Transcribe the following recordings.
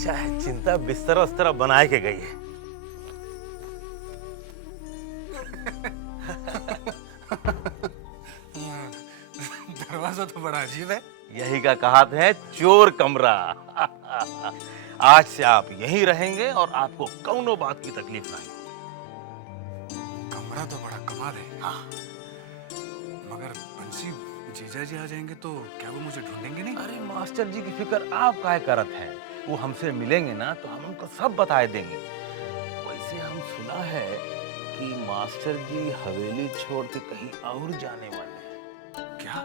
अच्छा है, चिंता बिस्तर वस्तर बना के गई है। दरवाजा तो बड़ा अजीब है। यही का कहावत है, चोर कमरा। आज से आप यहीं रहेंगे और आपको कौनो बात की तकलीफ नहीं। कमरा तो बड़ा कमाल है। हाँ। मगर बंसी जीजा जी आ जाएंगे तो क्या वो मुझे ढूंढेंगे नहीं? अरे मास्टर जी की फिक्र आप काहे करत हैं? वो हमसे मिलेंगे ना तो हम उनको सब बता देंगे। वैसे हम सुना है कि मास्टर जी हवेली छोड़ के कहीं और जाने वाले हैं। क्या?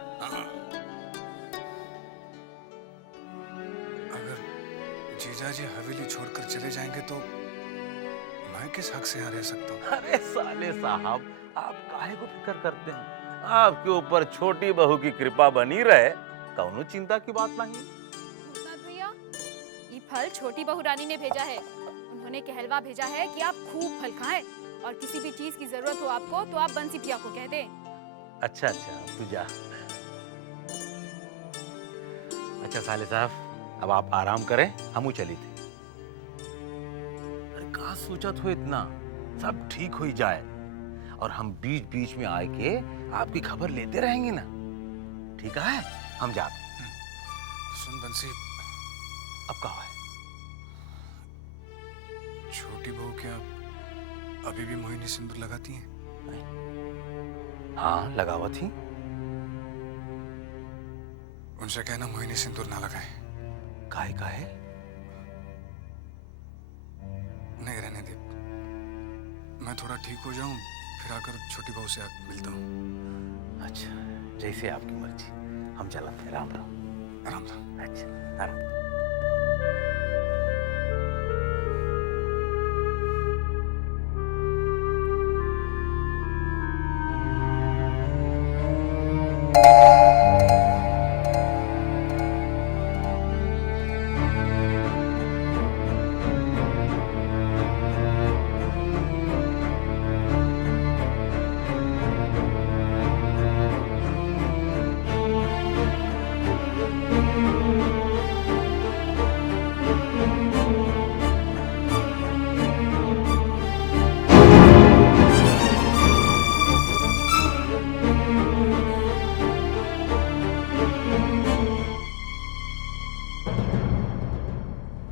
अगर जीजा जी हवेली छोड़कर चले जाएंगे तो मैं किस हक से यहाँ रह सकता हूँ? अरे साले साहब, आप काहे को फिक्र करते हैं? आपके ऊपर छोटी बहू की कृपा बनी रहे, कौनो चिंता की बात नहीं। भूतनाथ भैया, ये फल छोटी बहू रानी ने भेजा है। उन्होंने कहलवा भेजा है कि आप खूब फल खाएं और किसी भी चीज की जरूरत हो आपको तो आप बंसी भैया को कह दें। अच्छा अच्छा, तू जा। अच्छा साले साहब, अब आप आराम करें, हमू चली थे। अरे कहाँ सोचत हो इतना? सब ठीक हो ही जाए और हम बीच बीच में आए के आपकी खबर लेते रहेंगे ना। ठीक है, हम जाते हैं। सुन बंसी, अब कहा है? छोटी बहू क्या अभी भी मोहिनी सिंदूर लगाती हैं? हाँ, लगावा थी। उनसे कहना मोहिनी सिंदूर ना लगाए। काहे काहे? नहीं, रहने दे। मैं थोड़ा ठीक हो जाऊं फिर आकर छोटी बहू से मिलता हूँ। अच्छा, जैसे आपकी मर्जी। हम चलते हैं। राम राम। आराम से। अच्छा, आराम।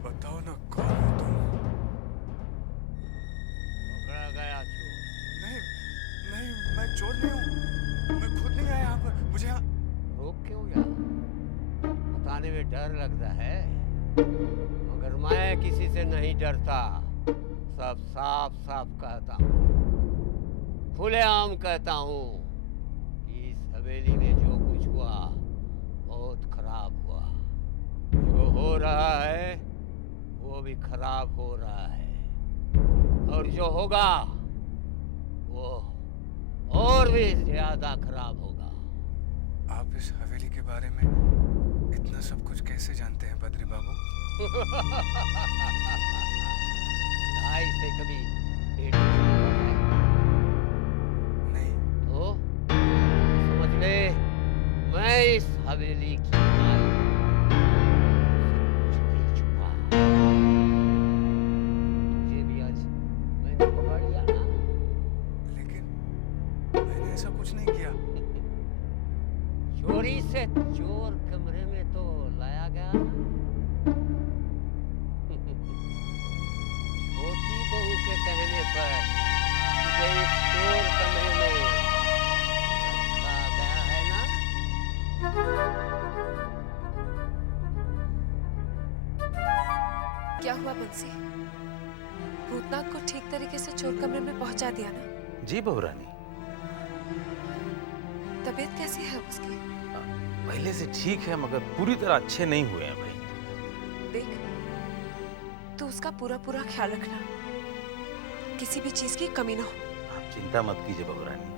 बताओ ना कौन हो तुम? पकड़ा गया चोर। नहीं नहीं, मैं चोर नहीं हूँ। मैं खुद नहीं आया यहाँ पर। मुझे यहाँ रोक क्यों गया? बताने में डर लगता है, मगर मैं किसी से नहीं डरता। सब साफ साफ कहता हूँ, खुलेआम कहता हूँ कि इस हवेली में जो कुछ हुआ बहुत खराब हुआ। जो हो रहा है वो भी खराब हो रहा है और जो होगा वो और भी ज्यादा खराब होगा। आप इस हवेली के बारे में इतना सब कुछ कैसे जानते हैं बद्री बाबू? ढाई से कभी पेट है नहीं। तो समझ ले, मैं इस हवेली की मालिक हूं। सब कुछ नहीं छुपा। तुझे भी आज मैंने पकड़ लिया ना। लेकिन मैंने ऐसा कुछ नहीं किया। चोरी से चोर कमरे में तो लाया गया ना। छोटी बहू के कहने पर तुझे इस चोर कमरे में रखा गया है ना। क्या हुआ बंसी? भूतनाथ को ठीक तरीके से चोर कमरे में पहुंचा दिया ना? जी बहू रानी, तबीयत कैसी है उसकी? पहले से ठीक है मगर पूरी तरह अच्छे नहीं हुए हैं भाई। देख, तू उसका पूरा पूरा ख्याल रखना, किसी भी चीज की कमी ना हो। आप चिंता मत कीजिए बहू रानी।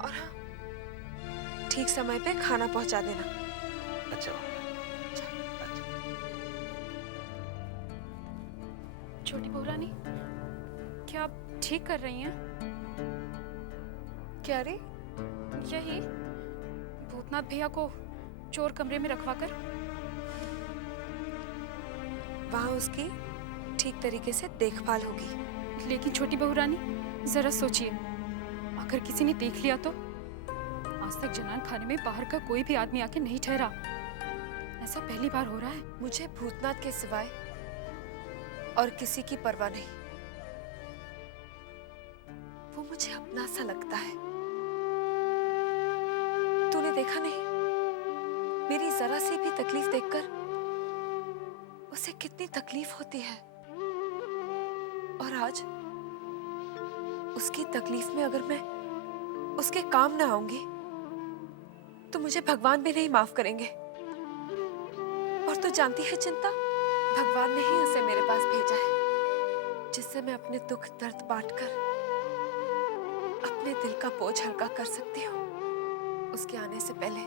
और हाँ, ठीक समय पे खाना पहुंचा देना। अच्छा बहू रानी। अच्छा। छोटी बहू रानी, क्या आप ठीक कर रही हैं? क्या रे? यही भूतनाथ भैया को चोर कमरे में रखवा कर। वहाँ उसकी ठीक तरीके से देखभाल होगी। लेकिन छोटी बहू रानी, जरा सोचिए, अगर किसी ने देख लिया तो? आज तक जनान खाने में बाहर का कोई भी आदमी आके नहीं ठहरा। ऐसा पहली बार हो रहा है। मुझे भूतनाथ के सिवाय और किसी की परवाह नहीं। वो मुझे अपना सा लगता है। तूने देखा नहीं, मेरी जरा सी भी तकलीफ देखकर उसे कितनी तकलीफ होती है। और आज उसकी तकलीफ में अगर मैं उसके काम ना आऊंगी तो मुझे भगवान भी नहीं माफ करेंगे। और तू जानती है चिंता, भगवान ने ही उसे मेरे पास भेजा है, जिससे मैं अपने दुख दर्द बांटकर अपने दिल का बोझ हल्का कर सकती हूँ। उसके आने से पहले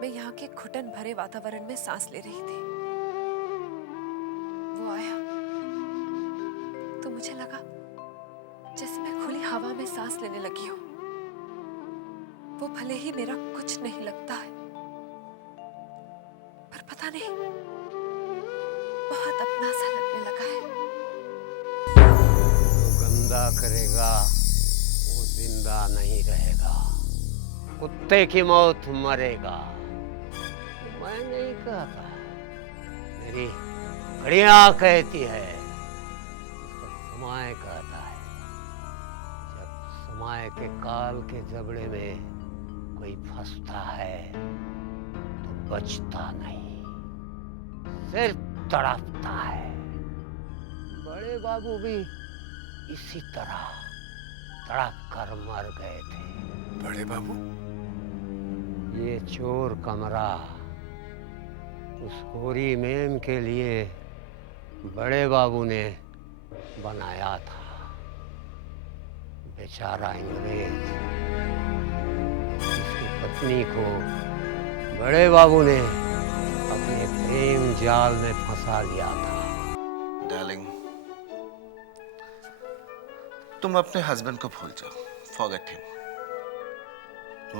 मैं यहाँ के घुटन भरे वातावरण में सांस ले रही थी। वो आया तो मुझे लगा जैसे मैं खुली हवा में सांस लेने लगी हूँ। वो भले ही मेरा कुछ नहीं लगता है, पर पता नहीं बहुत अपना सा लगने लगा है। जो गंदा करेगा वो जिंदा नहीं रहेगा, कुत्ते की मौत मरेगा। मैं नहीं कहता, मेरी घड़ियां कहती है, इसका समय कहता है। जब समय के काल के जबड़े में कोई फंसता है तो बचता नहीं, सिर्फ तड़पता है। बड़े बाबू भी इसी तरह तड़प कर मर गए थे। बड़े बाबू? ये चोर कमरा उस होरी मेम के लिए बड़े बाबू ने बनाया था। बेचारा अंग्रेज, उसकी पत्नी को बड़े बाबू ने अपने प्रेम जाल में फंसा लिया था। डार्लिंग, तुम अपने हस्बैंड को भूल जाओ, फॉरगेट हिम।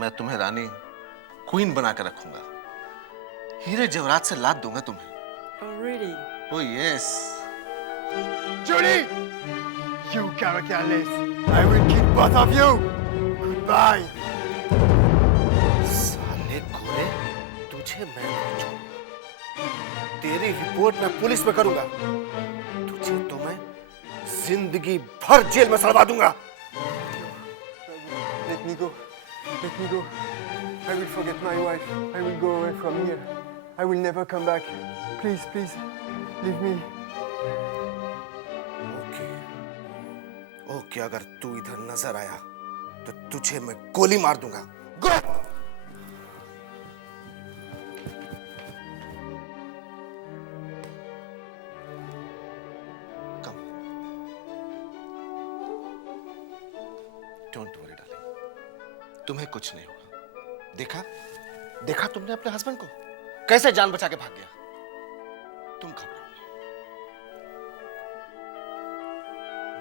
मैं तुम्हें रानी क्वीन बना कर रखूंगा, हीरे जवाहरात से लाद दूंगा तुम्हें। Oh, really? Oh yes. Judy! You characterless! I will kill both of you! Goodbye! साले घोड़े, तुझे मैं नहीं छोड़ूंगा। तेरी रिपोर्ट मैं पुलिस में करूंगा। तुझे तो मैं जिंदगी भर जेल में सड़वा दूंगा। Let me go. Let me go. I will forget my wife. I will go away from here. I will never come back. Please, please, leave me. Okay, अगर तू इधर नजर आया तो तुझे मैं गोली मार दूंगा। गो! कम। डोंट वरी डार्लिंग, तुम्हें कुछ नहीं होगा। देखा तुमने अपने हस्बैंड को कैसे जान बचा के भाग गया। तुम घबराओ नहीं,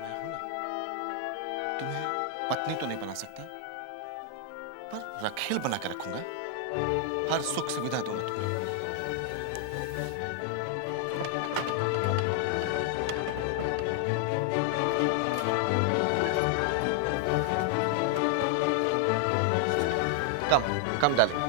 मैं हूं ना। तुम्हें पत्नी तो नहीं बना सकता, पर रखेल बना के रखूंगा। हर सुख सुविधा दूंगा तुम्हें। Come darling.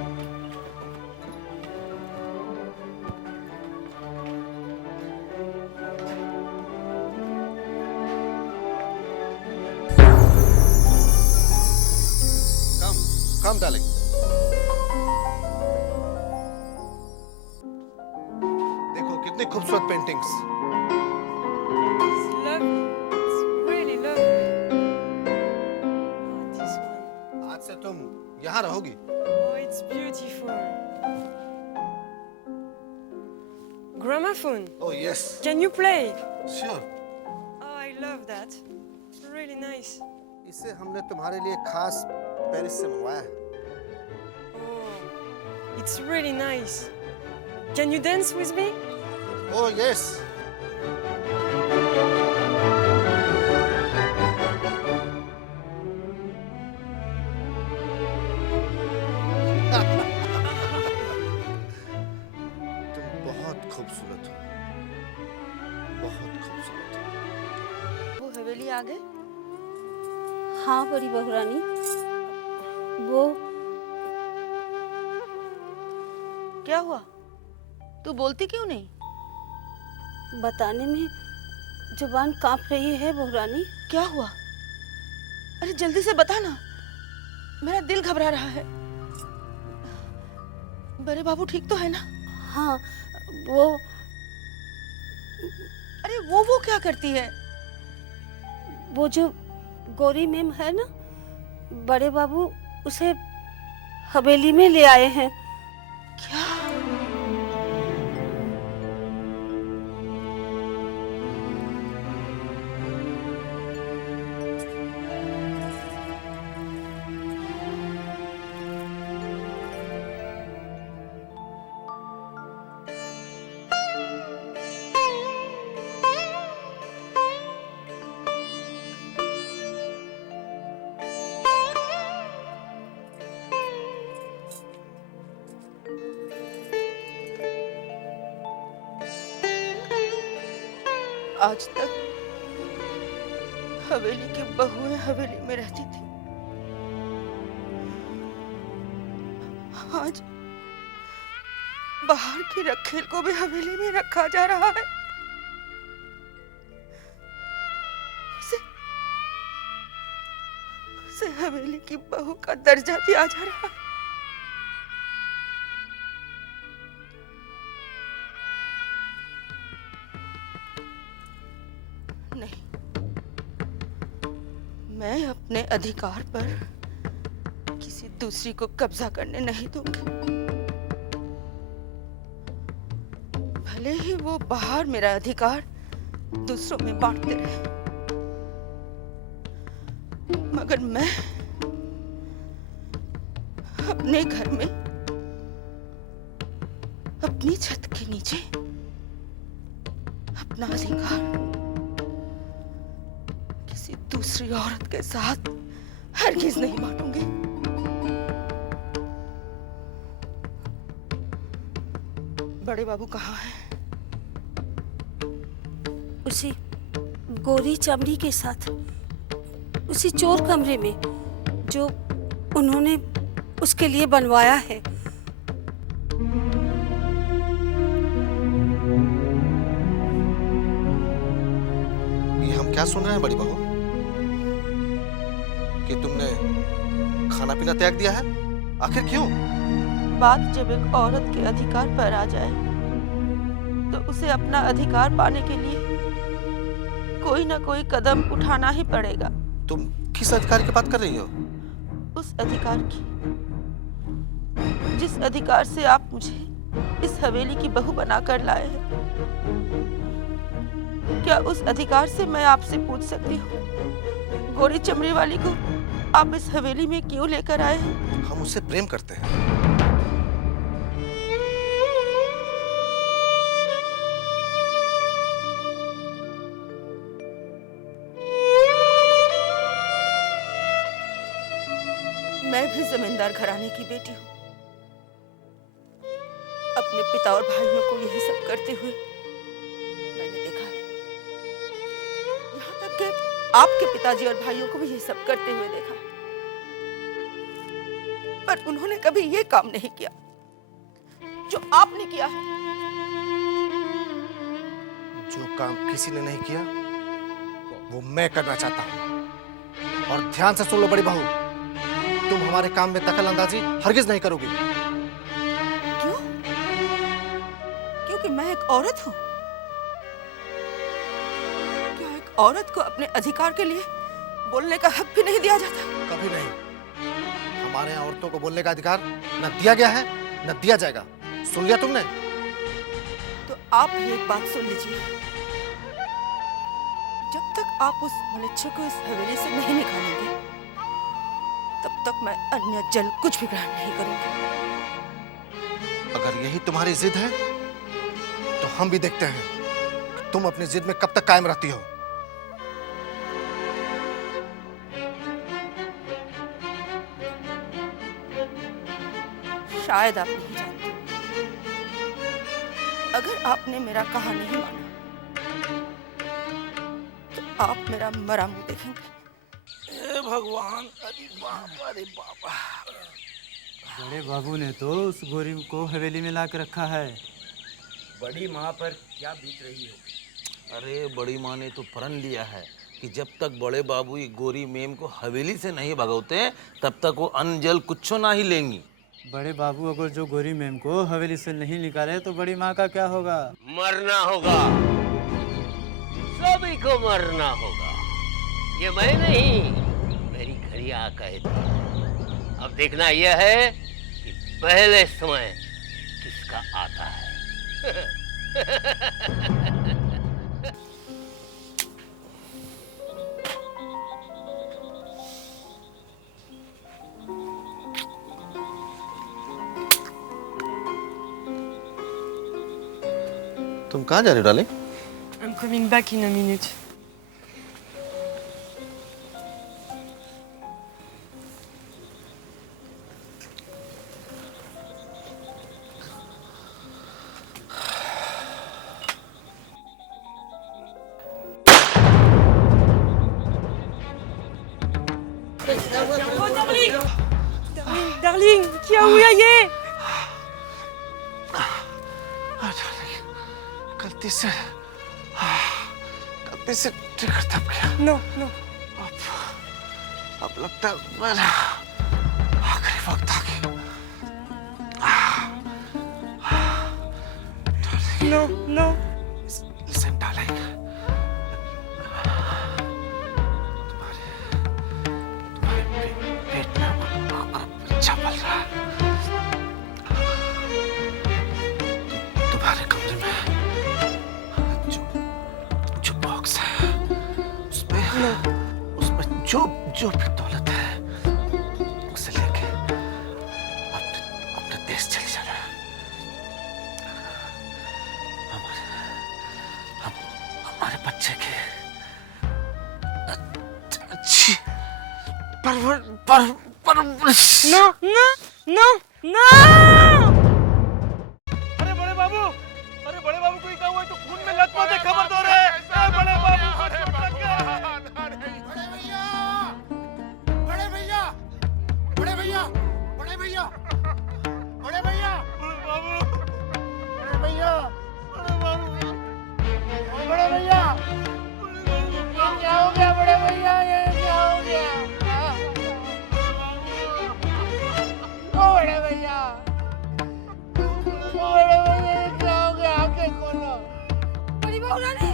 Come, darling. देखो कितनी खूबसूरत paintings. It's lovely. It's really lovely. Oh, this one. आज से तुम यहाँ रहोगी। Oh, it's beautiful. Gramophone. Oh yes, Can you play? Sure. Oh, I love that. Really nice. इसे हमने तुम्हारे लिए खास पेरिस से मंगवाया है। Oh, it's really nice. Can you dance with me? Oh yes. तुम बहुत खूबसूरत हो। आ गए? हाँ बड़ी बहू रानी, वो क्या हुआ? तू बोलती क्यों नहीं? बताने में जुबान कांप रही है बहू रानी। क्या हुआ? अरे जल्दी से बता ना, मेरा दिल घबरा रहा है। बड़े बाबू ठीक तो है ना? हाँ वो अरे वो क्या करती है? वो जो गौरी मैम है ना, बड़े बाबू उसे हवेली में ले आए हैं। क्या? आज तक हवेली की बहुएं हवेली में रहती थी, आज बाहर की रखेल को भी हवेली में रखा जा रहा है। उसे हवेली की बहू का दर्जा दिया जा रहा है। नहीं, मैं अपने अधिकार पर किसी दूसरी को कब्जा करने नहीं दूंगी। भले ही वो बाहर मेरा अधिकार दूसरों में बांटते रहे, मगर मैं अपने घर में अपनी छत के नीचे अपना अधिकार किसी दूसरी औरत के साथ हरगिज नहीं बांटूंगी। बड़े बाबू कहाँ हैं? उसी गोरी चमड़ी के साथ उसी चोर कमरे में जो उन्होंने उसके लिए बनवाया है। ये हम क्या सुन रहे हैं बड़ी बहू, कि तुमने खाना पीना त्याग दिया है? आखिर क्यों? बात जब एक औरत के अधिकार पर आ जाए तो उसे अपना अधिकार पाने के लिए कोई ना कोई कदम उठाना ही पड़ेगा। तुम किस अधिकार की बात कर रही हो? उस अधिकार की जिस अधिकार से आप मुझे इस हवेली की बहू बनाकर लाए हैं। क्या उस अधिकार से मैं आपसे पूछ सकती हूँ, गोरी चमड़ी वाली को आप इस हवेली में क्यों लेकर आए हैं? हम उससे प्रेम करते हैं। मैं भी जमींदार घराने की बेटी हूँ। अपने पिता और भाइयों को यही सब करते हुए मैंने देखा है। यहाँ तक कि आपके पिताजी और भाइयों को भी यही सब करते हुए देखा है, पर उन्होंने कभी ये काम नहीं किया जो आपने किया है। जो काम किसी ने नहीं किया वो मैं करना चाहता हूँ। और ध्यान से सुन लो बड़ी बहू, तुम हमारे काम में दखल अंदाजी हरगिज नहीं करोगी। क्यों? क्योंकि मैं एक औरत हूँ। क्या एक औरत को अपने अधिकार के लिए बोलने का हक भी नहीं दिया जाता? कभी नहीं। हमारे यहाँ औरतों को बोलने का अधिकार न दिया गया है न दिया जाएगा। सुन लिया तुमने? तो आप भी एक बात सुन लीजिए, जब तक आप उस मलेच्छे को इस हवेली से नहीं निकालेंगे तब तक मैं अन्य जल कुछ भी ग्रहण नहीं करूंगी। अगर यही तुम्हारी जिद है तो हम भी देखते हैं कि तुम अपनी जिद में कब तक कायम रहती हो। शायद आप नहीं जानते, अगर आपने मेरा कहा नहीं माना तो आप मेरा मरा मुंह देखेंगे। ए भगवान, अरे बाप, अरे बाबा। बड़े बाबू ने तो उस गोरी को हवेली में ला के रखा है। बड़ी माँ पर क्या बीत रही होगी? अरे बड़ी माँ ने तो प्रण लिया है कि जब तक बड़े बाबू ये गोरी मेम को हवेली से नहीं भगाते तब तक वो अन्न जल कुछ ना ही लेंगी। बड़े बाबू अगर जो गोरी मैम को हवेली से नहीं निकाले तो बड़ी माँ का क्या होगा? मरना होगा, सभी को मरना होगा। ये मैं नहीं, मेरी घड़ियां कहती। अब देखना यह है कि पहले समय किसका आता है। तुम कहाँ जा रहे हो darling? I'm coming back in a minute. Oh, darling! Darling, क्या हुआ ये? गलती से ट्रिगर दब गया। No, no. अब लगता है मेरा आखिरी वक्त आ गया। No, no. Listen, darling. तुम्हारे पेट में बच्चा पल रहा है। तुम्हारे कमरे में जो बॉक्स है उसमें जो भी दौलत है उसे लेके अपने देश चले जाना है। हमारे बच्चे की अच्छी परवरिश। No, no, no, no! अरे बड़े बाबू को क्या हुआ? तो खून में लथपथ है, खबर दो रे। बड़े बाबू को बड़े भैया बड़े भैया बड़े भैया बड़े भैया बड़े बाबू बड़े भैया बड़े बाबू बड़े भैया ये क्या हो गया? बड़े भैया ये क्या हो गया? ओ बड़े भैया ये क्या हो गया? आंखें खोलो। बड़ी बहू रानी,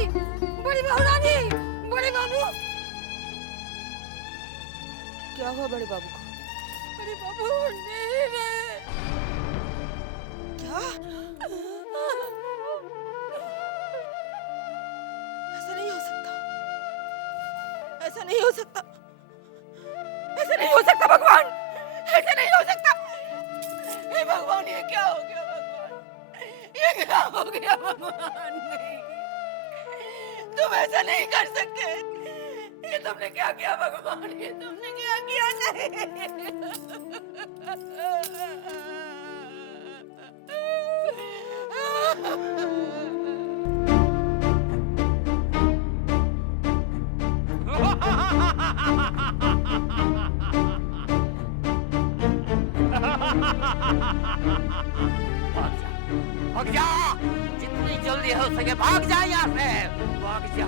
बड़ी बहू रानी, बड़े बाबू, क्या हुआ बड़े बाबू को? बड़े बाबू नहीं रहे। क्या? ऐसा नहीं हो सकता, ऐसा नहीं हो सकता, ऐसा नहीं हो सकता भगवान, ऐसा नहीं हो सकता। हे भगवान, ये क्या हो गया? भगवान, ये क्या हो गया? भगवान नहीं, तुम ऐसा नहीं कर सकते। ये तुमने क्या किया भगवान? ये तुमने क्या किया? भाग जा, जितनी जल्दी हो सके भाग जा यहाँ से, भाग जा।